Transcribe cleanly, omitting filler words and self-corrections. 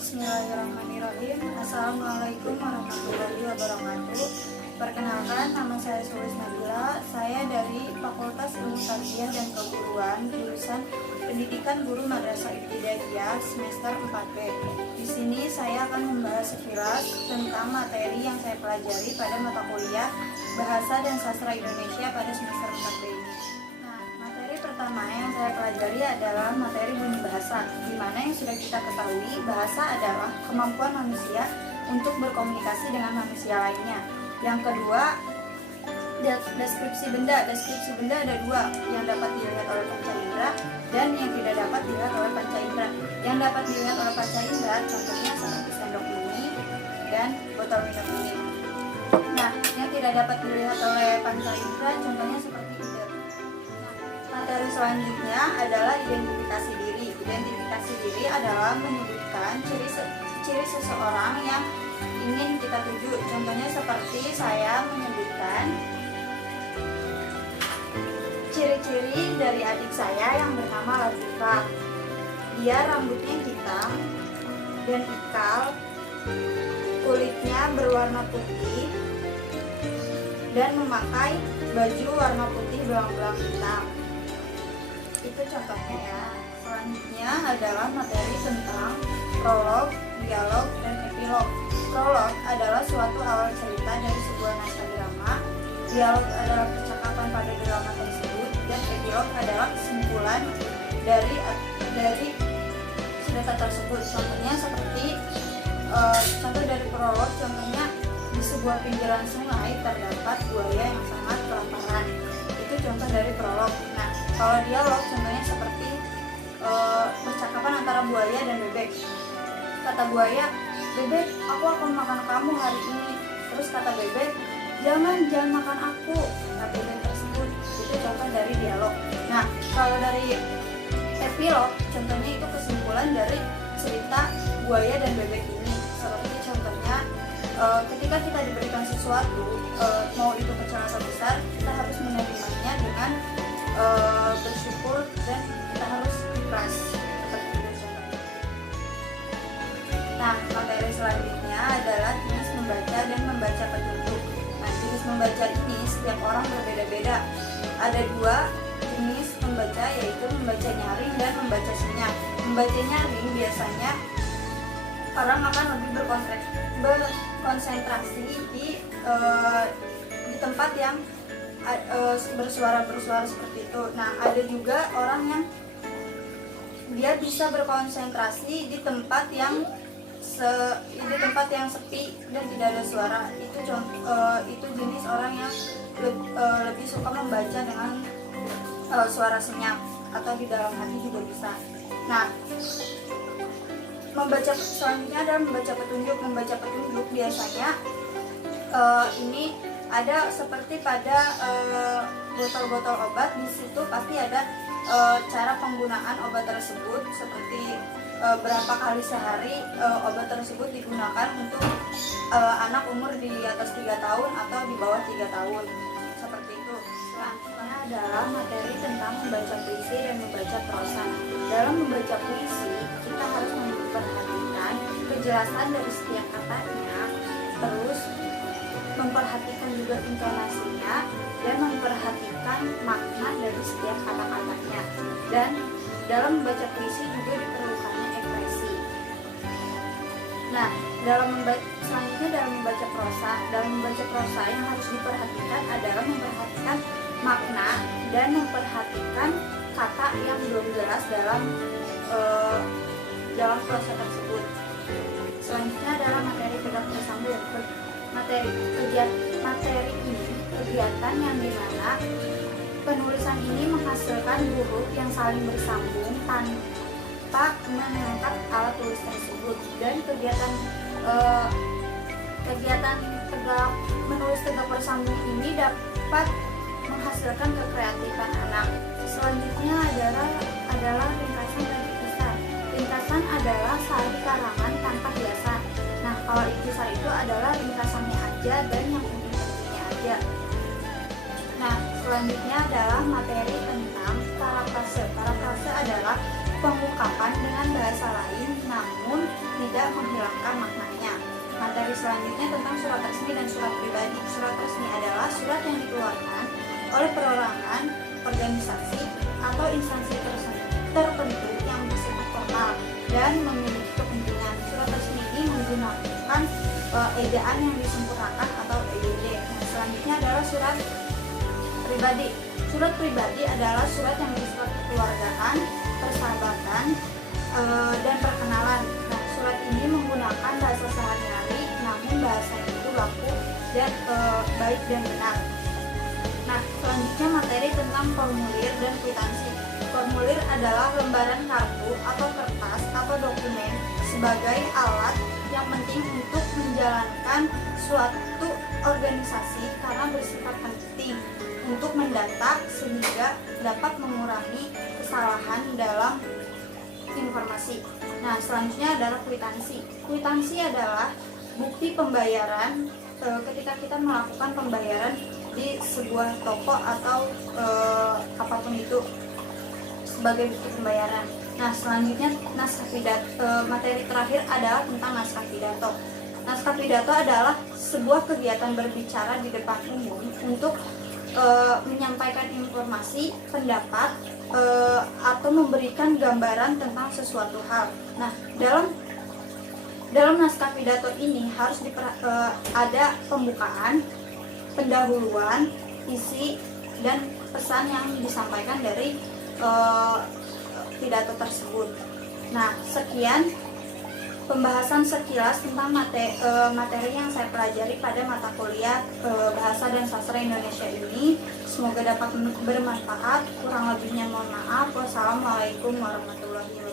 Bismillahirrahmanirrahim. Assalamualaikum warahmatullahi wabarakatuh. Perkenalkan, nama saya Sulis Nabila. Saya dari Fakultas Ilmu Tarbiyah dan Keguruan, jurusan Pendidikan Guru Madrasah Ibtidaiyah semester 4B. Di sini saya akan membahas sekilas tentang materi yang saya pelajari pada mata kuliah Bahasa dan Sastra Indonesia pada semester 4B ini. Pertama yang saya pelajari adalah materi bunyi bahasa, di mana yang sudah kita ketahui bahasa adalah kemampuan manusia untuk berkomunikasi dengan manusia lainnya. Yang kedua, deskripsi benda. Deskripsi benda ada dua, yang dapat dilihat oleh panca indera dan yang tidak dapat dilihat oleh panca indera. Yang dapat dilihat oleh panca indera contohnya seperti sendok ini dan botol minum ini. Nah, yang tidak dapat dilihat oleh panca indera contohnya seperti ini. Materi selanjutnya adalah identifikasi diri. Identifikasi diri adalah menyebutkan ciri seseorang yang ingin kita tuju. Contohnya seperti saya menyebutkan ciri-ciri dari adik saya yang bernama Latifa. Dia rambutnya hitam dan ikal, kulitnya berwarna putih dan memakai baju warna putih belang-belang hitam. Itu contohnya ya. Selanjutnya adalah materi tentang prolog, dialog, dan epilog. Prolog adalah suatu awal cerita dari sebuah naskah drama. Dialog adalah percakapan pada drama tersebut, dan epilog adalah kesimpulan dari cerita tersebut. Contohnya seperti contoh dari prolog, contohnya di sebuah pinggiran sungai terdapat buaya yang sangat kelaparan. Itu contoh dari prolog. Nah, kalau dialog contohnya seperti percakapan antara buaya dan bebek. Kata buaya, "Bebek, aku akan makan kamu hari ini." Terus kata bebek, jangan makan aku," kata bebek tersebut. Itu contoh dari dialog. Nah, kalau dari epilog, contohnya itu kesimpulan dari cerita buaya dan bebek ini. Seperti contohnya, ketika kita diberikan sesuatu, mau itu kecil atau besar, kita harus menerimanya dengan bersyukur dan kita harus ikhlas. Seperti itu contohnya. Nah, materi selanjutnya adalah jenis membaca dan membaca petunjuk. Nah, jenis membaca ini setiap orang berbeda-beda. Ada dua jenis membaca, yaitu membaca nyaring dan membaca senyap. Membaca nyaring biasanya orang akan lebih berkonsentrasi di tempat yang bersuara seperti itu. Nah, ada juga orang yang dia bisa berkonsentrasi di tempat yang sepi dan tidak ada suara. Itu jenis orang yang lebih suka membaca dengan suara senyap atau di dalam hati juga bisa. Nah, selanjutnya adalah membaca petunjuk. Membaca petunjuk biasanya ini ada seperti pada botol-botol obat. Di situ pasti ada cara penggunaan obat tersebut, seperti berapa kali sehari obat tersebut digunakan untuk anak umur di atas 3 tahun atau di bawah 3 tahun. Seperti itu. Selanjutnya adalah materi tentang membaca puisi dan membaca prosa. Dalam membaca puisi, kita harus memperhatikan kejelasan dari setiap katanya, terus memperhatikan juga intonasinya dan memperhatikan makna dari setiap kata-katanya. Dan dalam membaca puisi juga diperlukannya ekspresi. Nah, selanjutnya dalam membaca prosa. Dalam membaca prosa yang harus diperhatikan adalah memperhatikan makna dan memperhatikan kata yang belum jelas dalam prosa tersebut. Selanjutnya adalah materi tegak bersambung. Materi ini kegiatan yang dimana penulisan ini menghasilkan huruf yang saling bersambung tanpa mengangkat alat tulis tersebut. Dan kegiatan menulis tegak bersambung ini dapat menghasilkan kekreatifan anak. Selanjutnya adalah ringkasan dan ikhtisar. Ringkasan adalah sari karangan tanpa hiasan. Nah, kalau ikhtisar itu adalah ringkasannya aja dan yang intinya aja. Nah, selanjutnya adalah materi tentang parafrase. Parafrase adalah pengungkapan dengan bahasa lain namun tidak materi selanjutnya tentang surat resmi dan surat pribadi. Surat resmi adalah surat yang dikeluarkan oleh perorangan, organisasi, atau instansi tertentu yang bersifat formal dan memiliki kepentingan. Surat resmi ini menggunakan ejaan yang disempurnakan atau EYD. Nah, selanjutnya adalah surat pribadi. Surat pribadi adalah surat yang bersifat kekeluargaan, persahabatan, dan perkenalan. Nah, surat ini menggunakan bahasa sehari-hari, namun bahasanya itu baku dan baik dan benar. Nah, selanjutnya materi tentang formulir dan kwitansi. Formulir adalah lembaran kartu atau kertas atau dokumen sebagai alat yang penting untuk menjalankan suatu organisasi karena bersifat penting untuk mendata sehingga dapat mengurangi kesalahan dalam informasi. Nah, selanjutnya adalah kwitansi. Kwitansi adalah bukti pembayaran ketika kita melakukan pembayaran di sebuah toko atau apapun itu sebagai bukti pembayaran. Nah, selanjutnya naskah pidato. Materi terakhir adalah tentang naskah pidato. Naskah pidato adalah sebuah kegiatan berbicara di depan umum untuk menyampaikan informasi, pendapat, atau memberikan gambaran tentang sesuatu hal. Nah, dalam naskah pidato ini harus ada pembukaan, pendahuluan, isi, dan pesan yang disampaikan dari pidato tersebut. Nah, sekian pembahasan sekilas tentang materi yang saya pelajari pada mata kuliah Bahasa dan Sastra Indonesia ini. Semoga dapat bermanfaat. Kurang lebihnya mohon maaf. Wassalamualaikum warahmatullahi wabarakatuh.